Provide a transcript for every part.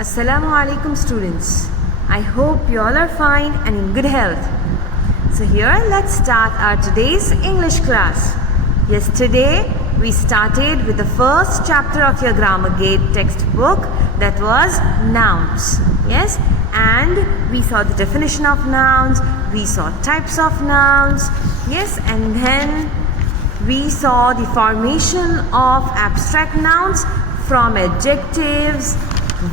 Assalamu alaikum students. I hope you all are fine and in good health. So here let's start our today's English class. Yesterday we started with the first chapter of your Grammar Gate textbook, that was nouns. Yes, and we saw the definition of nouns, we saw types of nouns. Yes, and then we saw the formation of abstract nouns from adjectives,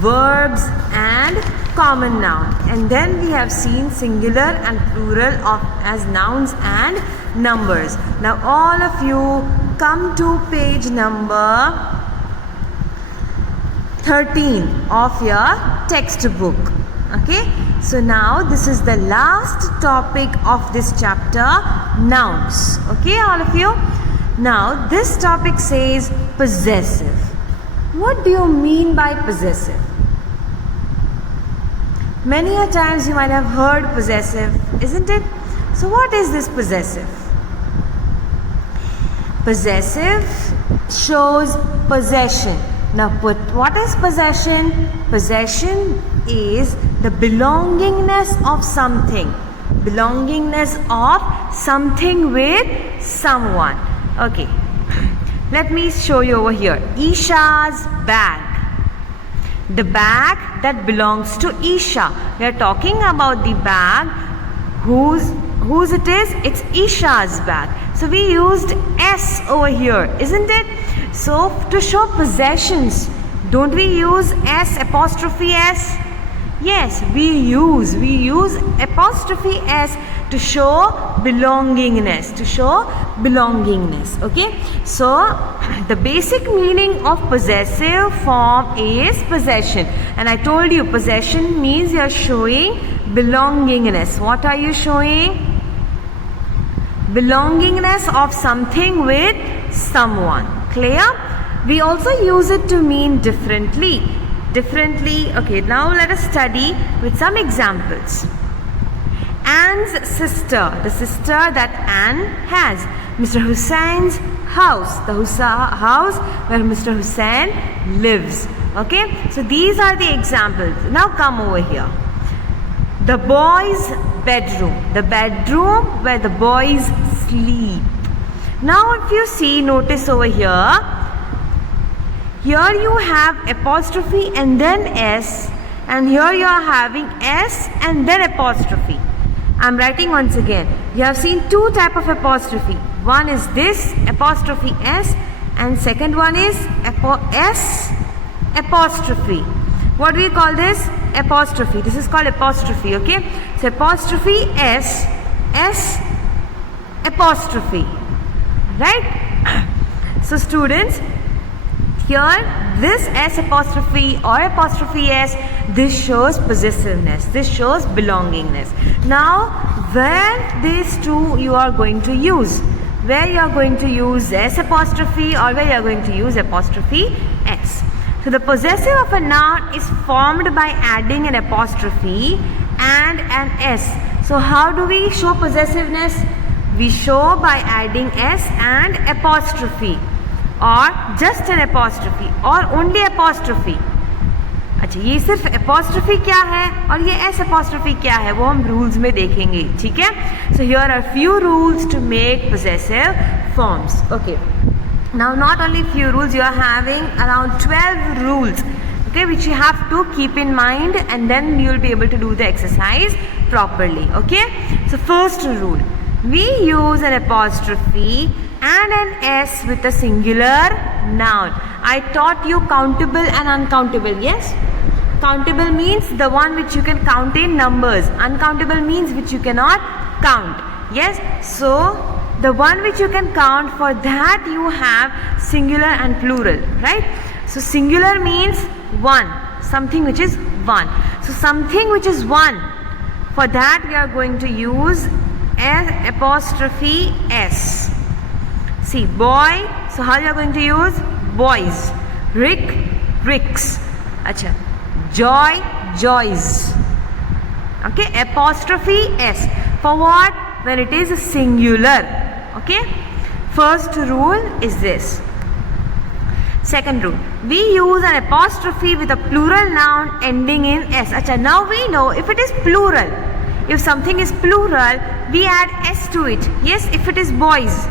verbs and common noun, and then we have seen singular and plural of as nouns and numbers. Now all of you come to page number 13 of your textbook. Okay, so now this is the last topic of this chapter, nouns. Okay, all of you. Now this topic says possessive. What do you mean by possessive? Many a times you might have heard possessive, isn't it? So what is this possessive? Possessive shows possession. Now what is possession? Possession is the belongingness of something. Belongingness of something with someone. Okay. Let me show you over here. Isha's bag. The bag that belongs to Isha. We are talking about the bag whose it is? It's Isha's bag. So we used S over here, isn't it? So to show possessions, don't we use S apostrophe S? Yes, we use apostrophe S to show belongingness, okay? So the basic meaning of possessive form is possession, and I told you possession means you are showing belongingness. What are you showing? Belongingness of something with someone. Clear? We also use it to mean differently. Okay, now let us study with some examples. Anne's sister, the sister that Anne has. Mr. Hussein's house, the house where Mr. Hussein lives. Okay, so these are the examples. Now come over here. The boys' bedroom, the bedroom where the boys sleep. Now if you see, notice over here, here you have apostrophe and then S, and here you are having S and then apostrophe. I am writing once again. You have seen two type of apostrophe. One is this apostrophe S, and second one is S apostrophe. What do we call this? Apostrophe. This is called apostrophe. Okay. So apostrophe S, S apostrophe. Right? So students, here this S apostrophe or apostrophe S, this shows possessiveness, this shows belongingness. Now where these two you are going to use, where you are going to use S apostrophe or where you are going to use apostrophe S. So the possessive of a noun is formed by adding an apostrophe and an S. So how do we show possessiveness? We show by adding S and apostrophe, or just an apostrophe or only apostrophe. अच्छा, ये सिर्फ apostrophe क्या है और ये S apostrophe क्या है वो हम rules में देखेंगे, ठीक है? So here are few rules to make possessive forms. Okay. Now not only few rules, you are having around 12 rules, okay, which you have to keep in mind, and then you will be able to do the exercise properly. Okay. So first rule, we use an apostrophe and an S with a singular noun. I taught you countable and uncountable. Yes? Countable means the one which you can count in numbers. Uncountable means which you cannot count. Yes? So the one which you can count, for that you have singular and plural. Right? So singular means one. Something which is one. So something which is one, for that we are going to use S apostrophe S. See, boy, so how you are going to use? Boys. Rick, ricks. Acha. Joy, joys. Okay, apostrophe S. For what? When it is singular. Okay. First rule is this. Second rule. we use an apostrophe with a plural noun ending in s. अच्छा, now we know if it is plural, if something is plural, we add s to it. Yes, if it is boys,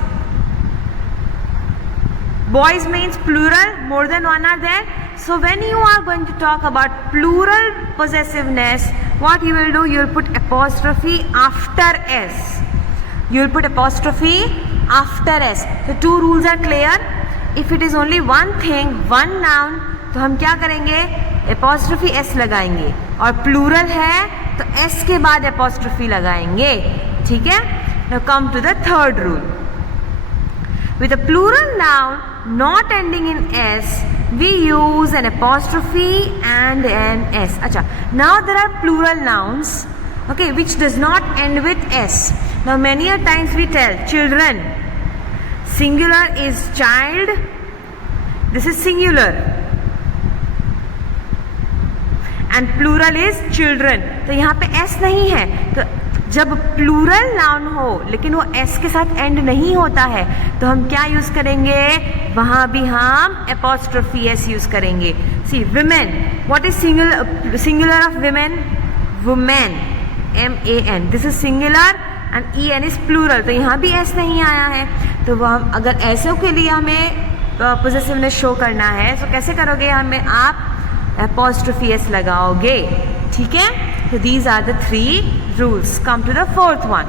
boys means plural, more than one are there. So when you are going to talk about plural possessiveness, what you will do, you will put apostrophe after s. You will put apostrophe after s. So two rules are clear. If it is only one thing, one noun, तो हम क्या करेंगे, apostrophe s लगाएंगे, और plural है तो s के बाद apostrophe लगाएंगे. ठीक है. Now come to the third rule. With a plural noun not ending in s, we use an apostrophe and an s. अच्छा, now there are plural nouns, okay, which does not end with s. Now many a times we tell children. Singular is child, this is singular, and plural is children. तो यहाँ पे s नहीं है. तो जब plural noun हो लेकिन वो s के साथ एंड नहीं होता है तो हम क्या यूज करेंगे, वहां भी हम apostrophe s यूज करेंगे. सी women, what is singular of women? Women, M-A-N, this is singular and en is plural. तो यहाँ भी s नहीं आया है. तो वो हम अगर ऐसे के लिए हमें पोजेसिवनेस शो करना है तो कैसे करोगे, हमें आप apostrophe s लगाओगे. ठीक है. So these are the three rules. Come to the fourth one.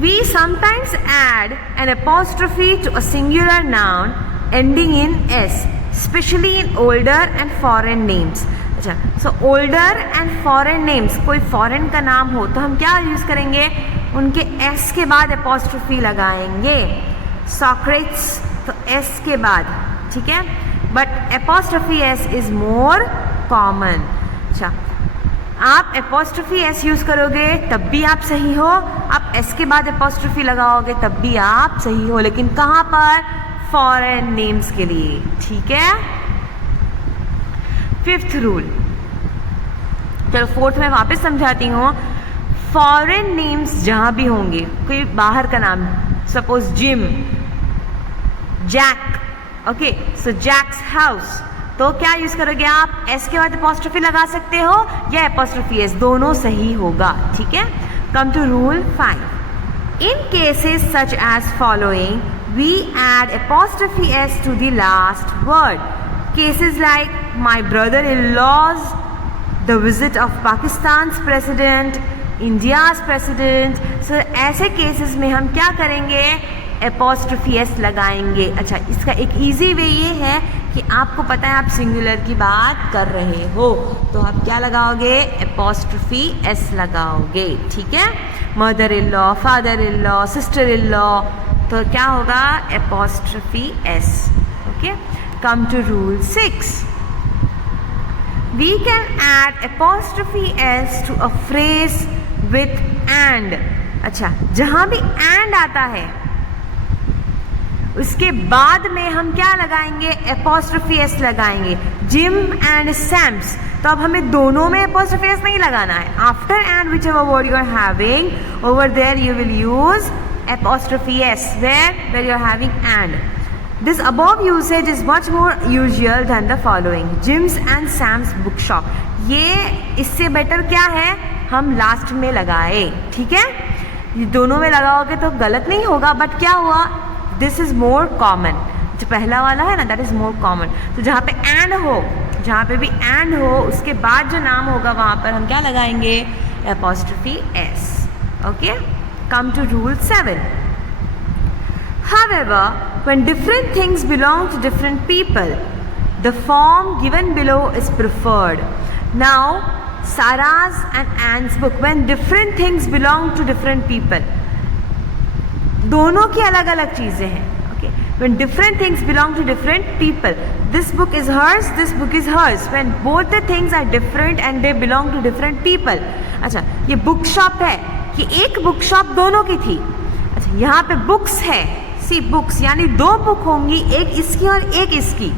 We sometimes add an apostrophe to a singular noun ending in s, especially in older and foreign names. अच्छा, so older and foreign names, कोई foreign का नाम हो तो हम क्या use करेंगे, उनके s के बाद apostrophe लगाएंगे. Socrates तो s के बाद. ठीक है. But apostrophe s is more common. अच्छा, आप apostrophe s यूज करोगे तब भी आप सही हो, आप s के बाद apostrophe लगाओगे तब भी आप सही हो, लेकिन कहाँ पर, फॉरेन नेम्स के लिए. ठीक है. फिफ्थ रूल, चलो फोर्थ में वापस समझाती हूँ. फॉरेन नेम्स जहाँ भी होंगे, कोई बाहर का नाम, सपोज जिम, जैक, ओके, सो जैक्स हाउस, तो क्या यूज करोगे आप, एस के बाद apostrophe लगा सकते हो या apostrophe s, दोनों सही होगा. ठीक है. Come to rule 5. In cases such as following we add apostrophe s to the last word. Cases like my brother-in-laws, the visit of Pakistan's president, India's president. So ऐसे केसेस में हम क्या करेंगे, apostrophe s लगाएंगे. अच्छा, इसका एक easy way ये है कि आपको पता है आप सिंगुलर की बात कर रहे हो तो आप क्या लगाओगे, apostrophe s लगाओगे. ठीक है. Mother in law, father in law, sister in law, तो क्या होगा, apostrophe s. Okay. Come to rule 6. We can add apostrophe s to a phrase with and. अच्छा, जहाँ भी and आता है उसके बाद में हम क्या लगाएंगे, apostrophe s लगाएंगे. जिम एंड सैम्स, तो अब हमें दोनों में apostrophe s नहीं लगाना है. After and whichever word you are having, over there you will use apostrophe s. Where you are having and. This above usage is much more usual than the following. Jim's and Sam's bookshop. ये इससे better क्या है, हम last में लगाए. ठीक है. ये दोनों में लगाओगे तो गलत नहीं होगा, बट क्या हुआ, दिस इज मोर कॉमन. जो पहला वाला है ना, दैट इज मोर कॉमन. तो जहाँ पे एंड हो, जहाँ पे भी एंड हो, उसके बाद जो नाम होगा वहाँ पर हम क्या लगाएंगे, apostrophe s. Okay. Come to rule 7. However, when different things belong to different people, the form given below is preferred. Now, Sarah's and Anne's book, when different things belong to different people, दोनों की अलग अलग चीज़ें हैं. Okay, when different things belong to different people, this book is hers, this book is hers. When both the things are different and they belong to different people. अच्छा, ये book shop है, ये एक बुक शॉप दोनों की थी. अच्छा, यहाँ पे बुक्स है, बुक्स यानी दो बुक होंगी, एक इसकी और एक इसकी,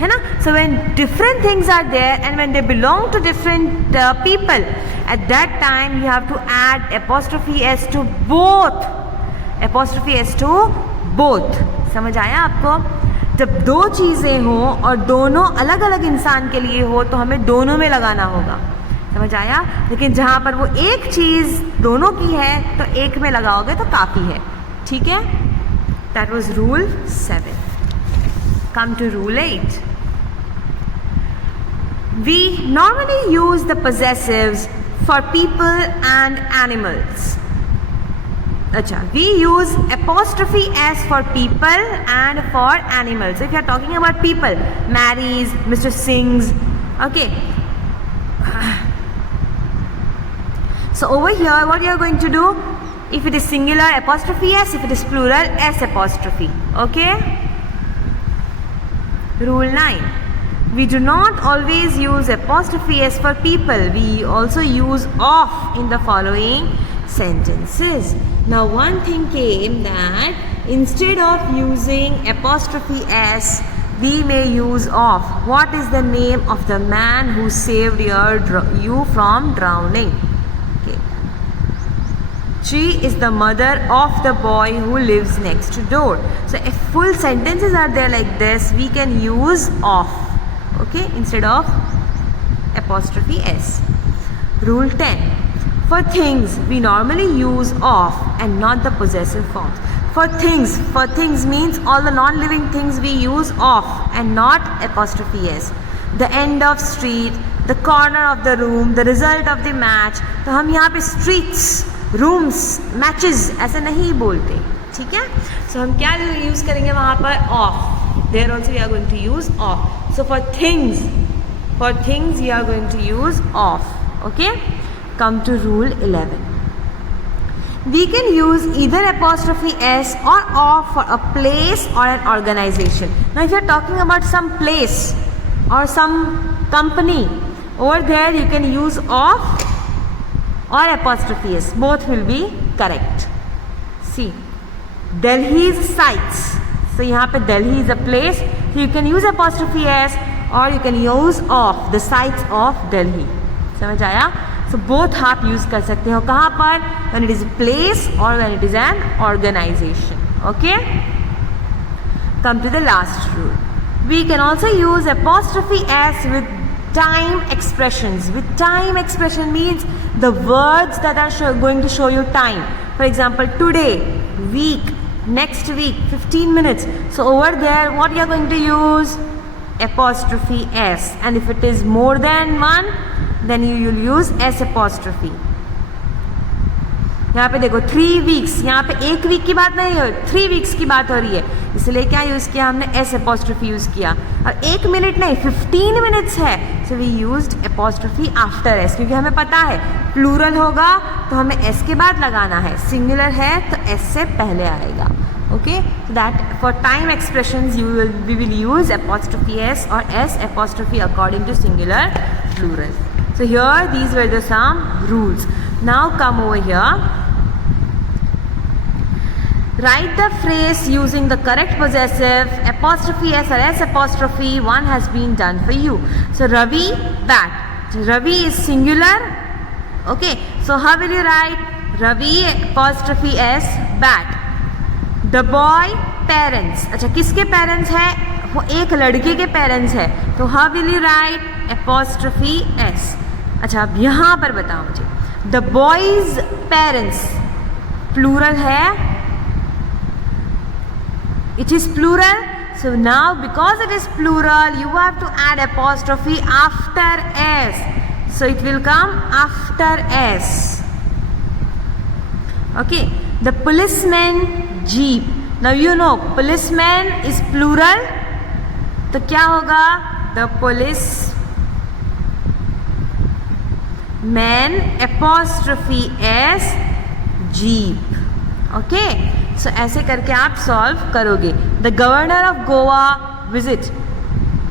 है ना. So when different things are there and when they belong to different people, at that time you have to add apostrophe s to both. apostrophe s to both. समझ आया आपको. जब दो चीज़ें हों और दोनों अलग अलग इंसान के लिए हो तो हमें दोनों में लगाना होगा, समझ आया। लेकिन जहाँ पर वो एक चीज़ दोनों की है तो एक में लगाओगे तो काफ़ी है, ठीक है। That was rule 7. Come to rule 8. We normally use the possessives for people and animals. अच्छा, we use apostrophe s for people and for animals. If you are talking about people, marries, Mr. sings, okay. So over here, what you are going to do? If it is singular, apostrophe s. If it is plural, s apostrophe. Okay. Rule 9. We do not always use apostrophe s for people. We also use of in the following sentences. Now one thing came that instead of using apostrophe s, we may use of. What is the name of the man who saved you from drowning? Okay. She is the mother of the boy who lives next door. So if full sentences are there like this, we can use of, okay, instead of apostrophe s. Rule 10. For things, we normally use of and not the possessive forms. For things means all the non-living things we use of and not apostrophe s. The end of street, the corner of the room, the result of the match. तो हम यहाँ पे streets, rooms, matches ऐसे नहीं बोलते, ठीक है। So हम क्या use करेंगे वहाँ पर? of. There also we are going to use of. So for things we are going to use of, okay. Come to rule 11. We can use either apostrophe s or of for a place or an organization. Now if you are talking about some place or some company, over there you can use of or apostrophe s. Both will be correct. See, Delhi's sites. So यहाँ पे Delhi is a place, so you can use apostrophe s or you can use of, the sites of Delhi. समझ आया? So both आप use कर सकते हो कहाँ पर? When it is a place or when it is an organization. Okay? Come to the last rule. We can also use apostrophe s with time expressions. With time expression means the words that are going to show you time. For example, today, week, next week, 15 minutes. So over there, what you are going to use? Apostrophe s. And if it is more than one, then you will use s apostrophe. यहाँ पे देखो 3 weeks, यहाँ पे 1 week की बात नहीं हो, 3 weeks की बात हो रही है, इसलिए क्या यूज़ किया हमने? s apostrophe यूज़ किया। और 1 minute नहीं, 15 minutes है, so we used apostrophe after s, क्योंकि हमें पता है plural होगा तो हमें s के बाद लगाना है, singular है तो s से पहले आएगा। Okay, so that for time expressions we will use apostrophe s or s apostrophe according to singular, plural. So here these were the some rules. Now come over here. Write the phrase using the correct possessive, apostrophe s or s apostrophe. One has been done for you. So Ravi bat. Ravi is singular. Okay, so how will you write? Ravi apostrophe s bat. The boy parents. अच्छा, किसके parents है? वो एक लड़के के parents है, तो how will you write? Apostrophe s. अच्छा, अब यहाँ पर बताओ मुझे, the boy's parents plural है, it is plural, so now because it is plural you have to add apostrophe after s, so it will come after s. Okay, the policeman jeep. Now you know policeman is plural, तो क्या होगा? The police man apostrophe s jeep. Okay, so ऐसे करके आप solve करोगे. The governor of Goa visit.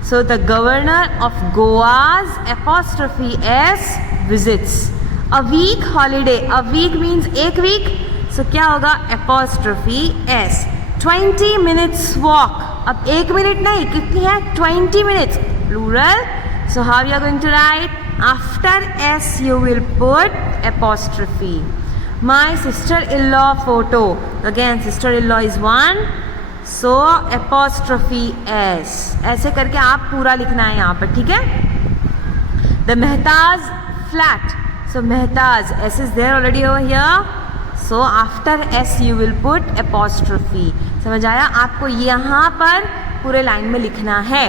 So the governor of Goa's apostrophe s visits. A week holiday. A week means एक week. So क्या होगा? Apostrophe s. 20 minutes walk. अब 1 minute नहीं, कितनी है? 20 minutes. Plural. So how you are going to write? After s you will put apostrophe. My sister-in-law photo. Again, sister-in-law is one. So apostrophe S, ऐसे करके आप पूरा लिखना है यहाँ पर, ठीक है. The Mehtas flat, so Mehtas S is there already over here, so after S you will put apostrophe. समझ आया? आपको यहाँ पर पूरे लाइन में लिखना है.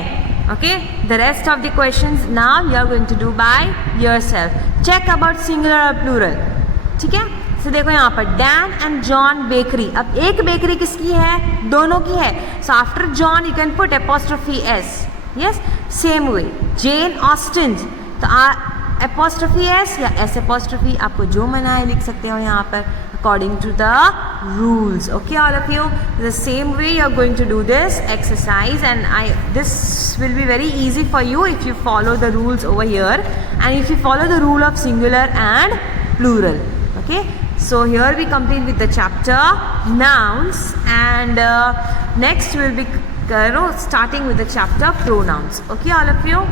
Okay, the rest of the questions now you are going to do by yourself. Check about singular और प्लूरल. ठीक है, तो देखो यहाँ पर डैन एंड जॉन बेकरी. अब एक बेकरी किसकी है? दोनों की है. So after John you can put apostrophe S. Yes, same way Jane Austen, तो एपोस्ट्रोफी एस या एस एपोस्ट्रोफी, आपको जो मना है लिख सकते हो यहाँ पर according to the rules. Okay, all of you, the same way you are going to do this exercise, and this will be very easy for you if you follow the rules over here, and if you follow the rule of singular and plural. Okay, so here we complete with the chapter nouns, and next we will be starting with the chapter pronouns. Okay, all of you.